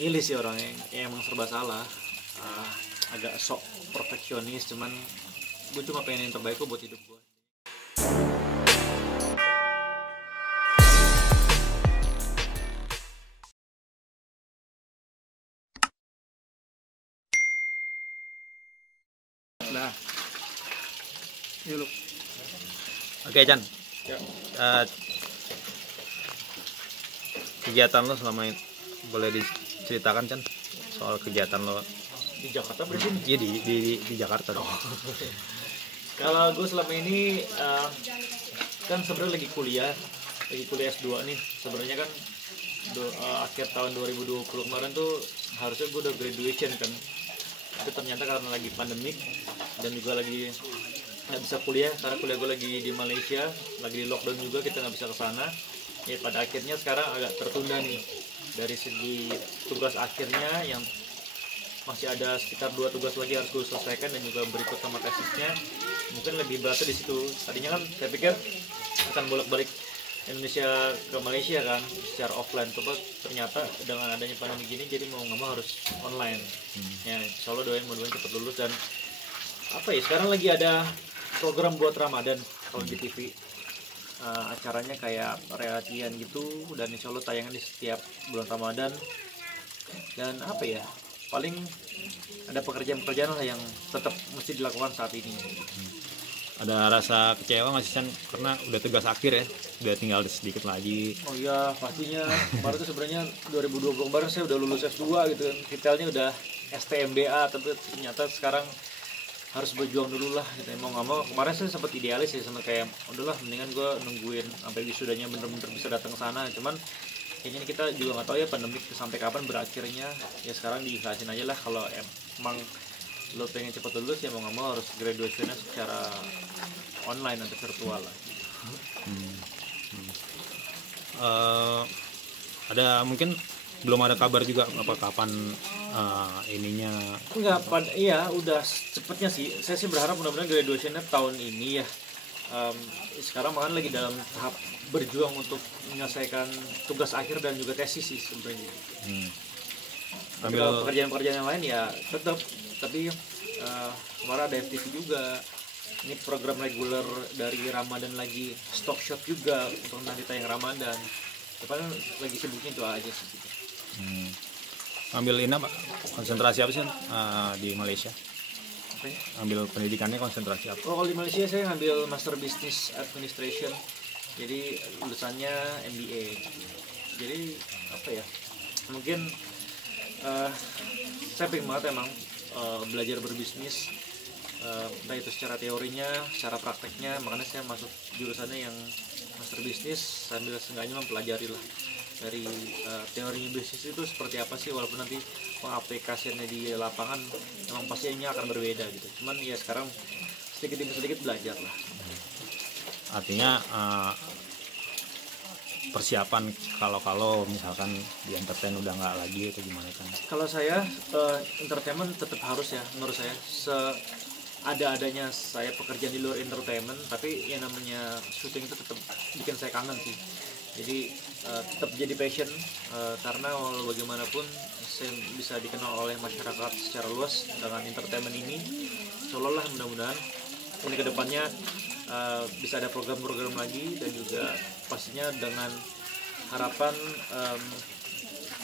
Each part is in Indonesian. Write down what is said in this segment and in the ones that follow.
milih sih orang yang emang serba salah. Ah, agak sok perfeksionis, cuman gue cuma pengen yang terbaik kok buat hidup gue. Nah, yuk. Oke Chan, Ya. Eh, kegiatan lo selama ini boleh diceritakan Chan soal kegiatan lo? Di Jakarta berarti nih. Iya di Jakarta dong. Kalau gue selama ini kan sebenarnya lagi kuliah S2 nih. Sebenarnya kan akhir tahun 2020 kemarin tuh harusnya gue udah graduation kan. Tapi ternyata karena lagi pandemik dan juga lagi nggak bisa kuliah karena kuliah gue lagi di Malaysia, lagi di lockdown juga, kita nggak bisa ke sana. Ya pada akhirnya sekarang agak tertunda nih dari segi tugas akhirnya yang masih ada sekitar 2 tugas lagi harus gue selesaikan dan juga berikut sama tesisnya. Mungkin lebih beratnya di situ. Tadinya kan saya pikir akan bolak-balik Indonesia ke Malaysia kan secara offline, tapi ternyata dengan adanya pandemi gini jadi mau nggak mau harus online. Ya insya Allah doain mudah-mudahan cepat lulus. Dan apa ya, sekarang lagi ada program buat Ramadan kalau di TV. Acaranya kayak realityan gitu dan insya Allah tayangan di setiap bulan Ramadan. Dan apa ya, paling ada pekerjaan-pekerjaan lah yang tetap mesti dilakukan saat ini. Ada rasa kecewa nggak sih Chan? Karena udah tugas akhir ya, udah tinggal sedikit lagi. Oh iya, pastinya. Kemarin tuh sebenarnya 2020 kemarin saya udah lulus S2 gitu kan. Detailnya udah STMBA, tapi ternyata sekarang harus berjuang dulu lah gitu. Mau nggak mau kemarin saya sempat idealis sih, sama kayak udahlah mendingan gue nungguin sampai wisudanya bener-bener bisa datang ke sana. Cuman kayaknya kita juga nggak tahu ya pandemi sampai kapan berakhirnya. Ya sekarang diikhlasin aja lah, kalau emang lo pengen cepat lulus ya mau nggak mau harus graduationnya secara online atau virtual lah. Ada mungkin belum ada kabar juga apa kapan ininya. Enggak, iya udah cepetnya sih. Saya sih berharap mudah-mudahan graduationnya tahun ini ya. Sekarang makan lagi dalam tahap berjuang untuk menyelesaikan tugas akhir dan juga tesis sih sebenarnya. Tapi kalau pekerjaan-pekerjaan yang lain ya tetap. Tapi kemarin ada FTV juga. Ini program reguler dari Ramadan lagi, stock shot juga untuk nanti tayang Ramadan. Tapi lagi sibuknya itu aja sih. Ambil ini apa? Konsentrasi apa sih di Malaysia? Apa ya? Ambil pendidikannya konsentrasi apa? Oh, kalau di Malaysia saya ngambil Master Business Administration. Jadi lulusannya MBA. Jadi apa ya? Mungkin saya pengen banget emang belajar berbisnis, entah itu secara teorinya, secara prakteknya. Makanya saya masuk jurusannya yang Master Business sambil seenggaknya mempelajari lah dari teorinya bisnis itu seperti apa sih, walaupun nanti pengaplikasiannya di lapangan memang pastinya akan berbeda gitu. Cuman ya sekarang sedikit demi sedikit belajar lah. Artinya persiapan kalau misalkan di entertain udah nggak lagi atau gimana kan? Kalau saya entertainment tetap harus ya menurut saya, ada-adanya saya pekerjaan di luar entertainment, tapi yang namanya syuting itu tetap bikin saya kangen sih. Jadi tetap jadi passion, karena walau bagaimanapun saya bisa dikenal oleh masyarakat secara luas dengan entertainment ini. Insya Allah lah mudah-mudahan ini kedepannya bisa ada program-program lagi, dan juga pastinya dengan harapan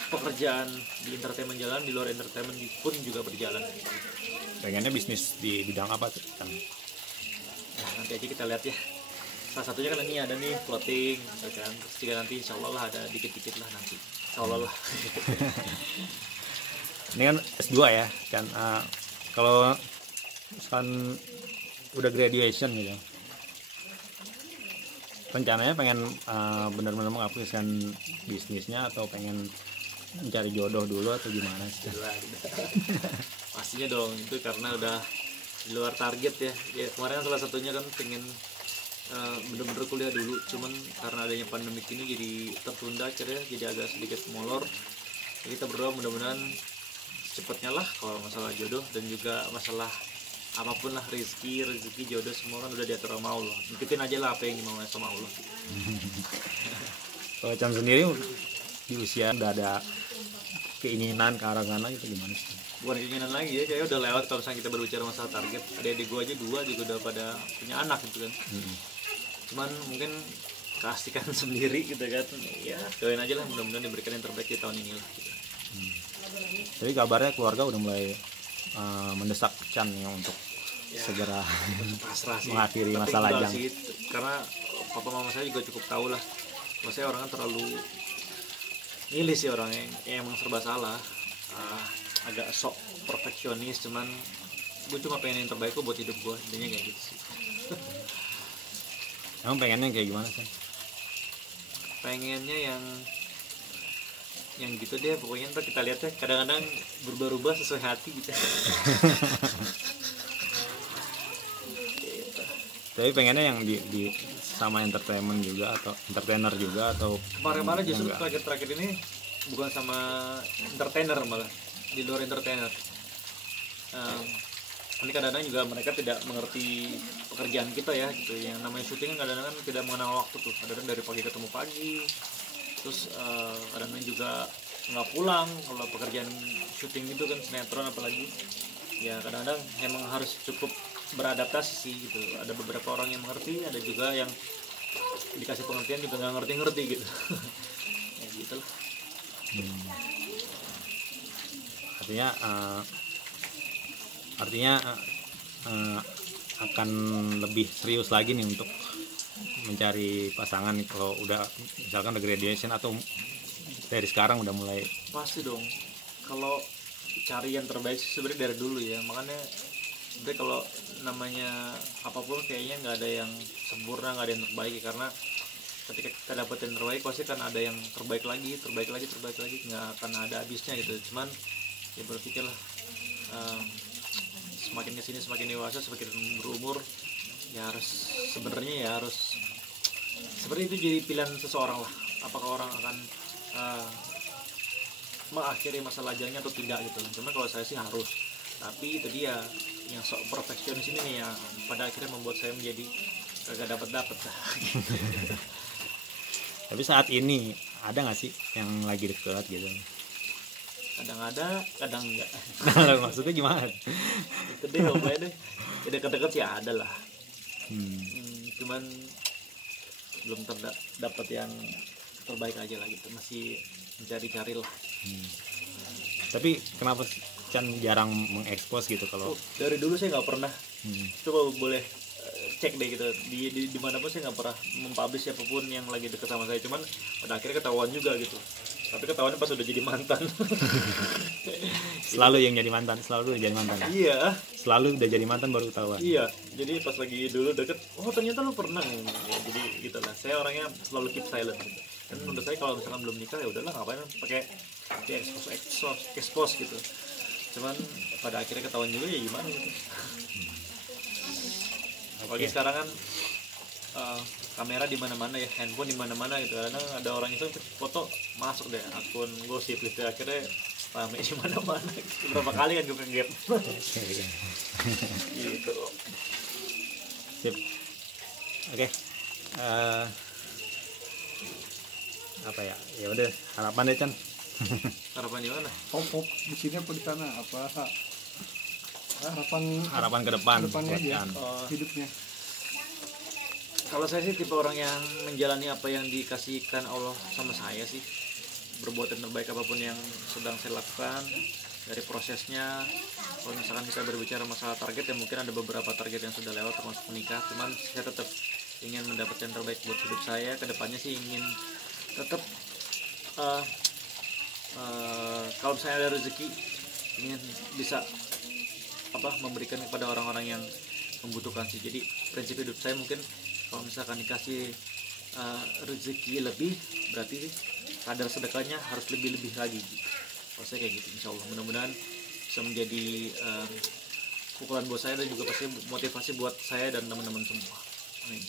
pekerjaan di entertainment jalan, di luar entertainment pun juga berjalan. Pengennya bisnis di bidang apa tuh kan? Nah, nanti aja kita lihat ya. Salah satunya kan ini ada nih floating gitu kan. Terus juga nanti insya Allah lah ada dikit-dikit lah nanti. Insya Allah lah. Ini kan S2 ya kan, kalau kan udah graduation gitu, rencananya pengen benar-benar mengaplikasikan bisnisnya atau pengen mencari jodoh dulu atau gimana sih? Pastinya dong, itu karena udah di luar target ya. Ya kemarin salah satunya kan pengen bener-bener kuliah dulu, cuman karena adanya pandemi ini jadi tertunda akhirnya, jadi agak sedikit molor. Jadi kita berdoa mudah-mudahan cepatnya lah kalau masalah jodoh dan juga masalah apapun lah, rezeki jodoh semua kan udah diatur sama Allah. Ikutin aja lah apa yang dimau sama Allah. Kalau Cam sendiri di usia udah ada keinginan ke arah sana gitu gimana sih? Bukan keinginan lagi ya, kayak udah lewat. Kalau misalnya kita berbicara masalah target, adik-adik gue aja 2 juga udah pada punya anak gitu kan. Cuman mungkin keasikan sendiri gitu kan, ya doain aja lah, mudah-mudahan diberikan yang terbaik di tahun ini lah gitu. Jadi kabarnya keluarga udah mulai mendesak Chan ya untuk segera Pasrah sih, mengakhiri tapi masa enggak lajang. sih, karena papa mama saya juga cukup tahu lah kalau saya orangnya terlalu milih sih, orang yang emang serba salah. Agak sok perfeksionis, cuman gue cuma pengen yang terbaik kok buat hidup gue, intinya kayak gitu sih. Emang pengennya kayak gimana sih? Pengennya yang gitu deh pokoknya, ntar kita lihat ya, kadang-kadang berubah-ubah sesuai hati gitu. Tapi pengennya yang di sama entertainment juga atau entertainer juga atau Kemarin-kemarin justru enggak? terakhir-terakhir ini bukan sama entertainer, malah di luar entertainer. Ini kadang-kadang juga mereka tidak mengerti pekerjaan kita ya gitu. Yang namanya syuting kan kadang-kadang tidak mengenal waktu tuh, kadang-kadang dari pagi ketemu pagi, terus kadang-kadang juga nggak pulang kalau pekerjaan syuting gitu kan, sinetron apalagi ya. Kadang-kadang emang harus cukup beradaptasi sih gitu. Ada beberapa orang yang mengerti, ada juga yang dikasih pengertian juga nggak ngerti-ngerti gitu. Ya gitu lah. Artinya akan lebih serius lagi nih untuk mencari pasangan nih kalau udah misalkan udah graduation, atau dari sekarang udah mulai? Pasti dong, kalau cari yang terbaik sih sebenarnya dari dulu ya. Makanya sebenarnya kalau namanya apapun kayaknya nggak ada yang sempurna, nggak ada yang terbaik, karena ketika kita dapat yang terbaik pasti kan ada yang terbaik lagi, nggak akan ada habisnya gitu. Cuman ya berpikirlah, semakin kesini semakin dewasa, semakin berumur, ya harus sebenarnya ya harus seperti itu jadi pilihan seseorang lah, apakah orang akan mengakhiri masa lajangnya atau tidak gitu. Cuma kalau saya sih harus, tapi itu dia yang sok perfeksionis ini nih yang pada akhirnya membuat saya menjadi kagak dapat lah. Tapi saat ini ada nggak sih yang lagi deket gitu? Kadang ada, kadang enggak. Maksudnya gimana? Itu deh pokoknya deh, ya deket-deket sih ada lah. Cuman belum dapat yang terbaik aja lah gitu, masih mencari-cari lah. Tapi kenapa Chan jarang mengekspos gitu kalau? Dari dulu saya nggak pernah. Coba boleh cek deh gitu, di manapun saya nggak pernah mempublish siapapun yang lagi deket sama saya. Cuman pada akhirnya ketahuan juga gitu, tapi ketahuannya pas udah jadi mantan. Selalu yang jadi mantan, selalu udah jadi mantan. Iya, Selalu udah jadi mantan baru ketahuan. iya, jadi pas lagi dulu deket, oh ternyata lu pernah ya, jadi gitu lah. Saya orangnya selalu keep silent gitu. Dan menurut saya kalau misalkan belum nikah ya udahlah, ngapain pakai expose gitu. Cuman pada akhirnya ketahuan juga, ya gimana gitu. Apalagi sekarang kan kamera di mana-mana ya, handphone di mana-mana gitu. Kadang ada orang itu foto masuk deh akun gosip gitu, akhirnya rame di mana-mana. Berapa kali kan gue ngegap. Gitu. Sip. Oke. Apa ya? Ya udah, harapan deh Chan. Harapan di mana? Pop di sini apa di sana, apa Harapan ke depan depannya buat aja Chan. hidupnya. Kalau saya sih tipe orang yang menjalani apa yang dikasihkan Allah sama saya sih. Berbuat yang terbaik apapun yang sedang saya lakukan, dari prosesnya. Kalau misalkan kita berbicara masalah target, ya mungkin ada beberapa target yang sudah lewat termasuk menikah. Cuman saya tetap ingin mendapatkan yang terbaik buat hidup saya. Kedepannya sih ingin tetap kalau misalnya ada rezeki, ingin bisa memberikan kepada orang-orang yang membutuhkan sih. Jadi prinsip hidup saya mungkin kalau misalkan dikasih rezeki lebih, berarti kadar sedekahnya harus lebih lagi gitu. Kalau saya kayak gitu, insya Allah mudah-mudahan bisa menjadi pukulan buat saya dan juga pasti motivasi buat saya dan teman-teman semua. Amin.